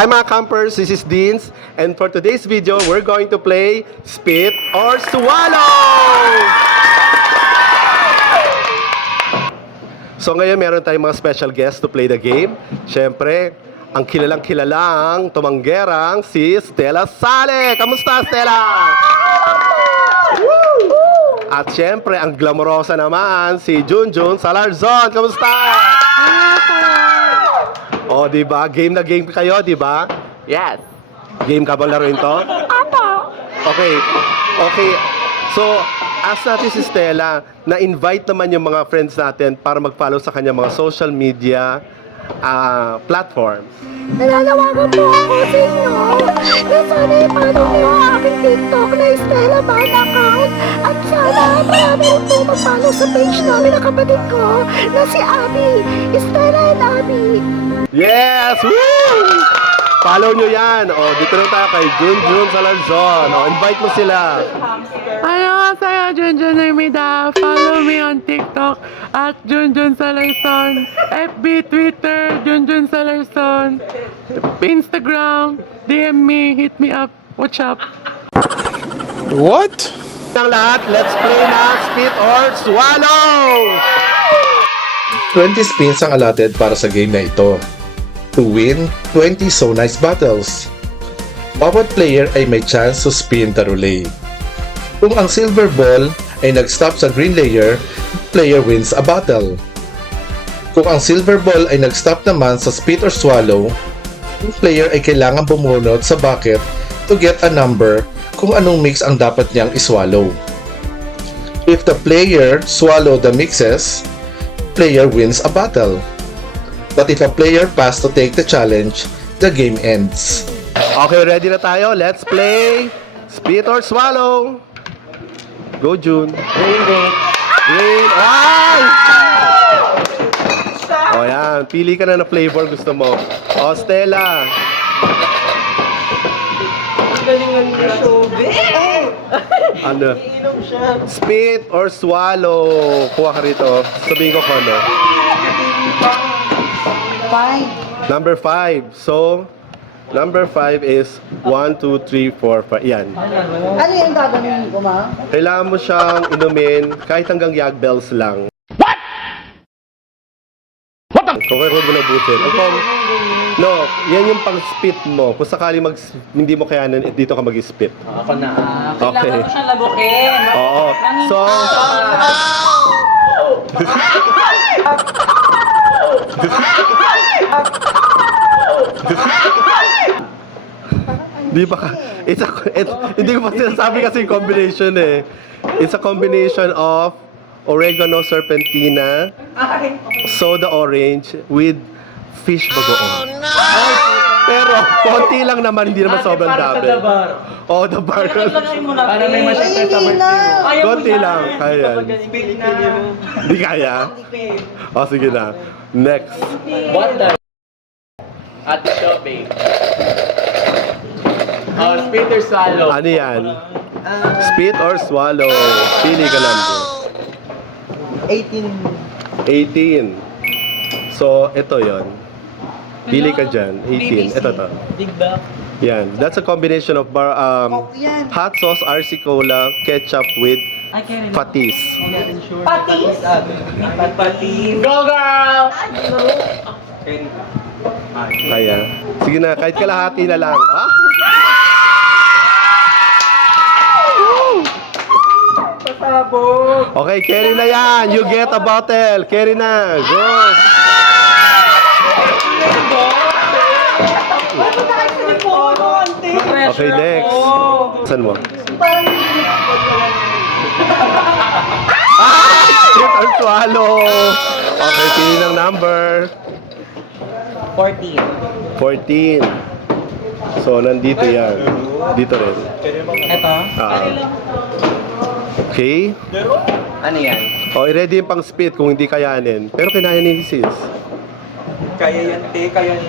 Hi mga campers, this is Deans, and for today's video, we're going to play Spit or Swallow! So ngayon meron tayong mga special guests to play the game. Siyempre, ang kilalang-kilalang tumanggerang si Stella Sale! Kamusta, Stella? At siyempre, ang glamorosa naman, si Junjun Salarzon. Kamusta? O, diba? Game na game kayo, diba? Yes. Game ka bang laruin to? Apo. Okay. Okay. So, ask natin si Stella, na-invite naman yung mga friends natin para mag-follow sa kanya mga social media platforms. Nalalawagan po ako sa inyo na sana i-follow niyo ang aking TikTok na Stella Man account at sana marami rin po mag-follow sa page namin ng kapatid ko na si Abby, Stella and Abby. Yes! Woo! Follow nyo yan. O, dito lang tayo kay Junjun Salarzon. O, invite mo sila. 안녕하세요, Junjun 입니다. Follow me on TikTok at Junjun Salarzon, FB, Twitter, Junjun Salarzon, Instagram, DM me, hit me up, what's up? What? Ang lahat, let's play na Spit or Swallow! 20 spins ang allotted para sa game na ito. To win, 20 So Nice Battles. Bawat player ay may chance to spin the roulette. Kung ang silver ball ay nag-stop sa green layer, player wins a battle. Kung ang silver ball ay nag-stop naman sa spit or swallow, yung player ay kailangan bumunot sa bucket to get a number kung anong mix ang dapat niyang iswallow. If the player swallow the mixes, player wins a battle. But if a player pass to take the challenge, the game ends. Okay, ready na tayo. Let's play Spit or Swallow. Go, Jun. Green. Ay! O yan, pili ka na na flavor gusto mo. O, Stella. Ano? Spit or Swallow. Kuha ka rito. Sabihin ko kung ano. Number 5. So, number 5 is 1, 2, 3, 4, 5. Yan. Ano yung gagawin ko, ma? Kailangan mo siyang inumin kahit hanggang yag bells lang. What? Kung kaya mo nabusin. No, yan yung pang-spit mo. Kung sakali hindi mo kayanan, dito ka mag-spit. Ako na. Okay. Kailangan mo siyang labukin. Oo. So, di ba ka? Hindi ko pa sinasabi kasi yung combination eh. It's a combination of oregano serpentina, soda orange with fish bagoong. Pero konti lang naman, hindi naman sobrang dami. Oh, the bar. Para may masyadong sa birthday. Konti lang, kaya. Hindi kaya? Oh, sige na. Next. What the? At the shopping. Oh, spit or swallow? Ano yan? Spit or swallow? Pili ka lang. 18. So, ito yon. Pili ka dyan. 18. Ito to. Digba. Yan. That's a combination of hot sauce, RC Cola, ketchup with patis. Patis? Patis. Go girl! Kaya. Sige na, kahit kalahati na lang. Ah? Okay, carry na yan. You get a bottle. Carry na. Go. Okay, next. Saan mo? Spit or swallow. Okay, pili ng number. 14. So, nandito yan. Dito rin. Ito? Okay. Ano yan? O, i-ready yung pang spit kung hindi kayanin. Pero kinaya ni sis. Kaya yan, te. Kaya yan.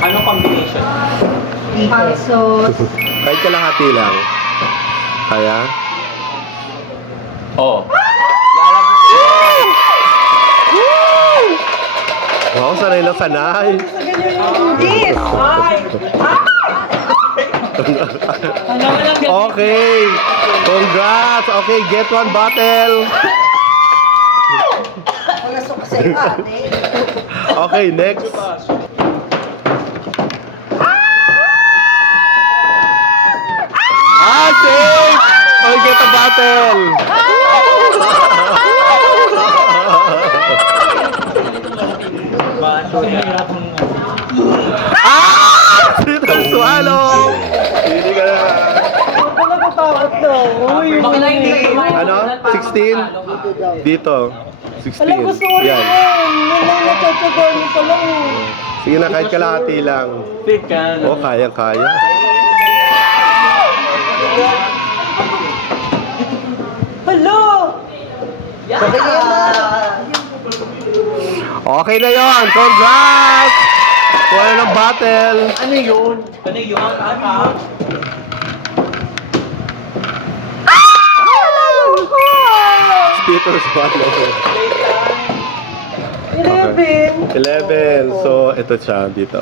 Anong combination? Pasos. Kahit kalahati lang. Kaya? Oh. Wow, sanay na sanay. Yes! Okay. Congrats. Okay, get one bottle. Wala sa iyo, ate. Okay, next. Safe! Okay, get a bottle. Sweet and swallow. Hindi ka na. Ano? 16? Dito. 16. Yan. Sige na, kahit kalahati lang. Oh, kaya. Okay na yon. Congrats! Wala ng battle. Ano yun? Peter swallow. 11. So, ito siya dito.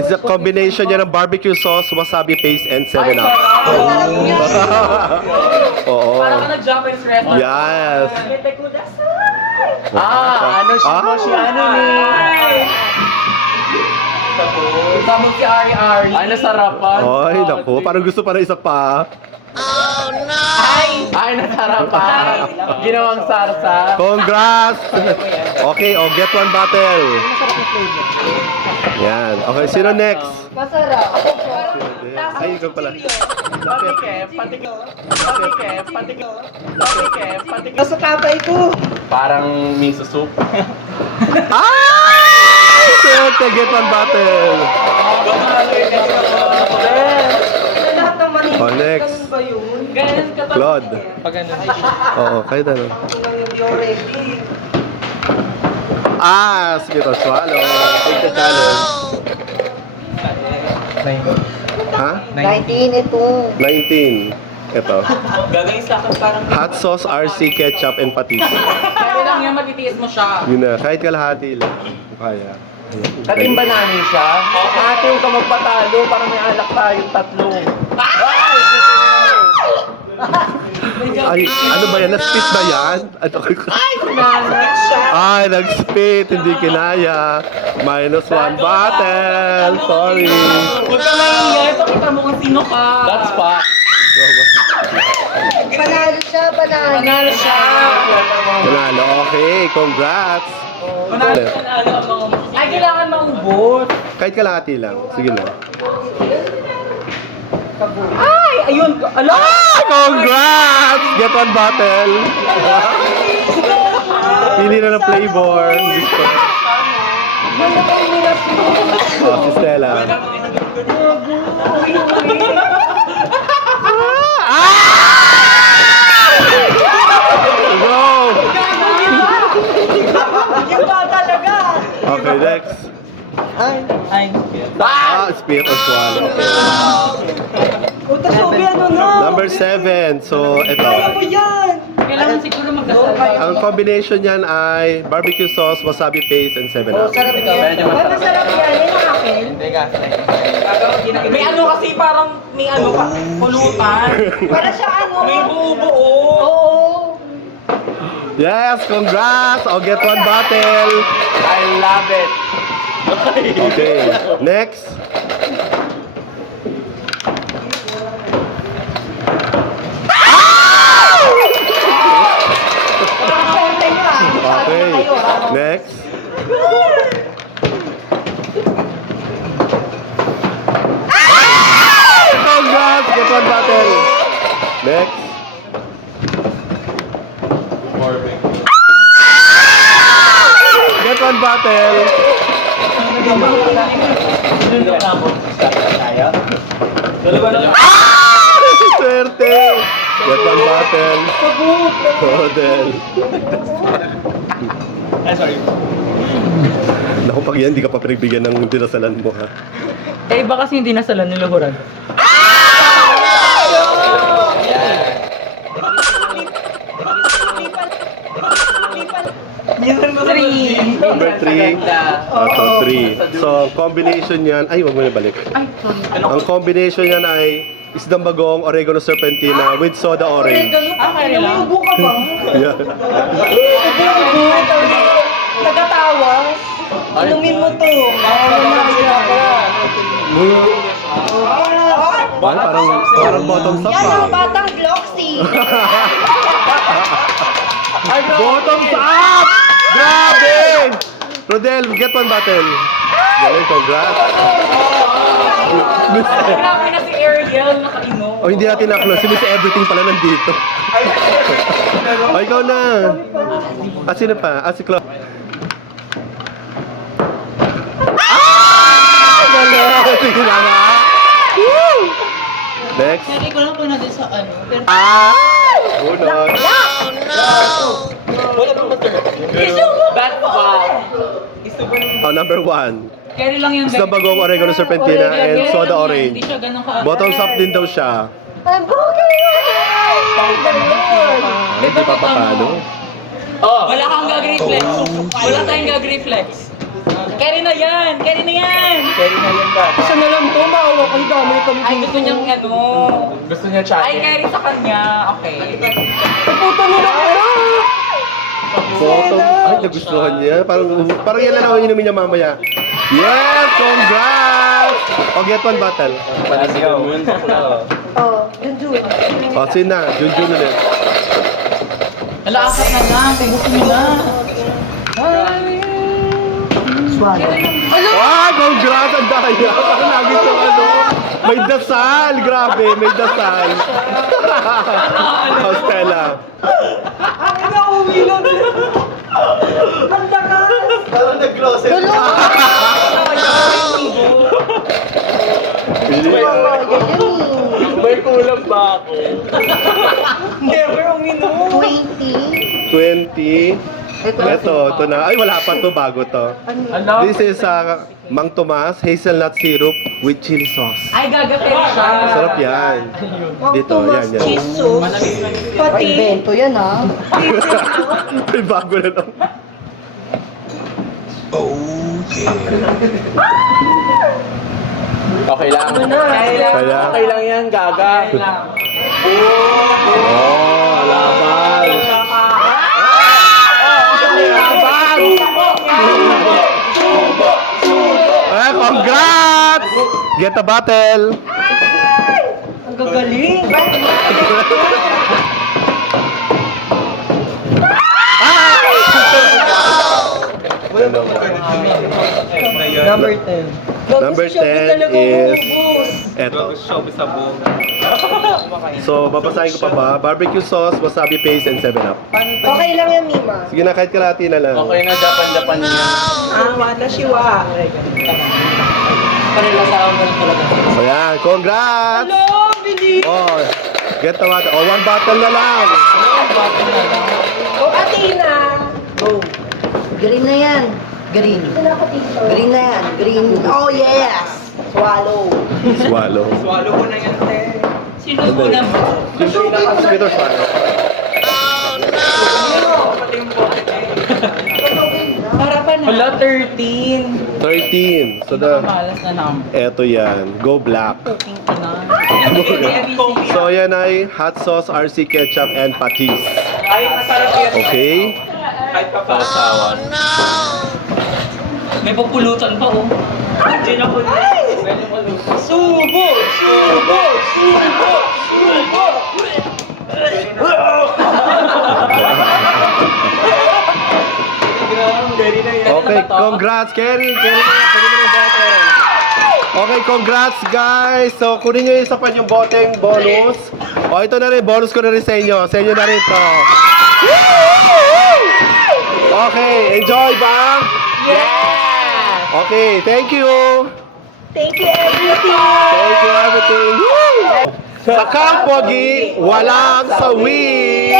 It's a combination niya ng barbecue sauce, wasabi paste, and 7-Up. Oo. Parang ka nag-Japanese restaurant. Yes. Ano ni? Sabog si Ari. Ay, nasarapan. Ay, naku. Parang gusto pa na isa pa. Ay, nasarapan. Ginawang sarsa. Congrats! Okay, get one bottle. Yan. Okay, sino next? Masarap. Ay, ikaw pala. Patikip. Nasa tatay ko. Parang miso soup. Ay! Swerte, get one bottle. Lahat ng mani. Oh, next. Ganun ba yun? Claude. Oo, kayo na. Yung already. Sweet or swallow. Take the challenge. Ha? 19 ito. 19. Ito. Gagawin sa akin parang... Hot sauce, RC, ketchup, and patis. Kaya lang yan, matitiis mo siya. Yun na, kahit kalahati lang. Kaya. Katimba namin siya. Ate, huwag ka magpatalo para may alak tayong tatlo. Ay, ano ba yan? Na-spit ba yan? Ay, nag-spit. Hindi kinaya. -1 bottle. Sorry. Huwag ka maingay. Pakita mo kung sino ka. That's fact. Panalo siya, panalo. Panalo siya. Panalo. Okay, congrats. Panalo ang mga... Ay, kailangan maubos. Kahit kalahati lang. Sige na. Ay, ayun. Ala! Congrats! Get one bottle. Pili na ng flavor. Gusto. Oh, si Stella. Go! Yung ba talaga? Okay, next. Ay. Spit or swallow. Uta Sobi, ano na? Number 7. So, ito. Ano yan? Kailangan siguro magdasal. Ang combination niyan ay barbecue sauce, wasabi paste, and 7-Up. Sarap yan. Ay, masarap yan. Yan ang akin. May ano kasi parang may ano pa, pulutan. Para siya ano? May buo-buo. Oo. Yes, congrats! I'll get one bottle. I love it. Okay, next. Swerte nyo ah. Okay, Kayo, ah. next. Congrats! Get one bottle. Next. Get one bottle. Swerte! Get one bottle. Hodel. Naku, pag yan, di ka pa pinagbigyan ng dinasalan mo, ha? Eh, iba kasi hindi nasalan niluhuran. Three. Number 3. So, 3. So, combination yan. Ay, wag mo na balik. Ang combination yan ay isdang bagong oregano serpentina with soda orange. Okay lang. Ubo ka ba? Yeah. Tagatawas. Inumin mo to. Parang bottoms up Yan ang pa. batang Gloxy. Bottoms up! Grabe! Rodel, get one bottle. Galing, congrats. Grabe na si Ariel, nakainom. Oh, hindi natin naklo. Si Miss Everything pala nandito. Oh, ikaw na. Sino pa? Si Chloe. Galing! Sige na nga. Woo! Next. Lagi ko lang po natin sa ano. Bunot. Oh, number 1. Carry lang yung Isang bagong oregano serpentina and soda orange. Hindi siya ganun ka. Bottoms up din daw siya. Ang bugay Hindi pa papano. Wala kang gag-reflex. Wala tayong gag-reflex. Carry na yan! Carry na yan! Gusto na lang to, maawa kayo dami kami Ay, gusto niyang ano. Gusto niya Ay, challenge. carry sa kanya. Okay. Photo. Ay, nagustuhan niya. Parang yan lang ang inumin niya mamaya. Yes! Congrats! O, get one bottle. Oh, Junjun. O, sin na. Junjun ulit. Ala, akat na lang. Kung gusto niyo na. Wow! Congrats! Ang daya! Parang lagi siyang ano. May dasal! Grabe! May dasal! O, Stella. Parang nag-grocery. May kulang ba ako? Never uminom. 20. 20. Ito na. Ay, wala pa to. Bago to. Ano? This is Mang Tomas hazelnut syrup with chili sauce. Ay, gagapit siya. Sarap yan. Dito, yan, yan. Jesus. Pati. Invento yan ah. May bago na lang. Okay lang. Kaya, Okay lang yan, gaga. oh, laban. Laban! Eh, congrats! Get a bottle! Ang gagaling. Number 10. Number 10 is eto. So, babasahin ko pa ba? Barbecue sauce, wasabi paste, and 7-Up. Okay lang yan, Mima. Sige na, kahit kalahati na lang. Okay na, Japan niya. Watashiwa. Panilasawa mo lang talaga. So, yan. Congrats! Hello, bilis. Oh, get the bottle. Oh, one bottle na lang. O, Athena. Green na yan. Green. Green na yan. Green. Oh, yes. Swallow. Swallow. Sino mo naman? Sweeter swallow. Para pa na. Hala, 13. 13. So, the, Malas na naman. eto yan. Go black. Cooking ka na. So, yan ay hot sauce, RC ketchup, and patis. Ay, masarap yan. Okay? Kahit pa pasawan. May pupulutan pa, oh. Diyan ako. Subo! Subo! Subo! Subo! Okay, congrats, Kerry. Kerry, kunin mo yung bottle. Okay, congrats, guys. So, kunin nyo yung isa pa yung boteng bonus. O, ito na rin. Bonus ko na rin sa inyo. Sa inyo na rin to. Okay, enjoy ba? Yeah! Okay, thank you. Thank you, everything! Thank you, everything. Woo! Sa Kampogi, walang sawi.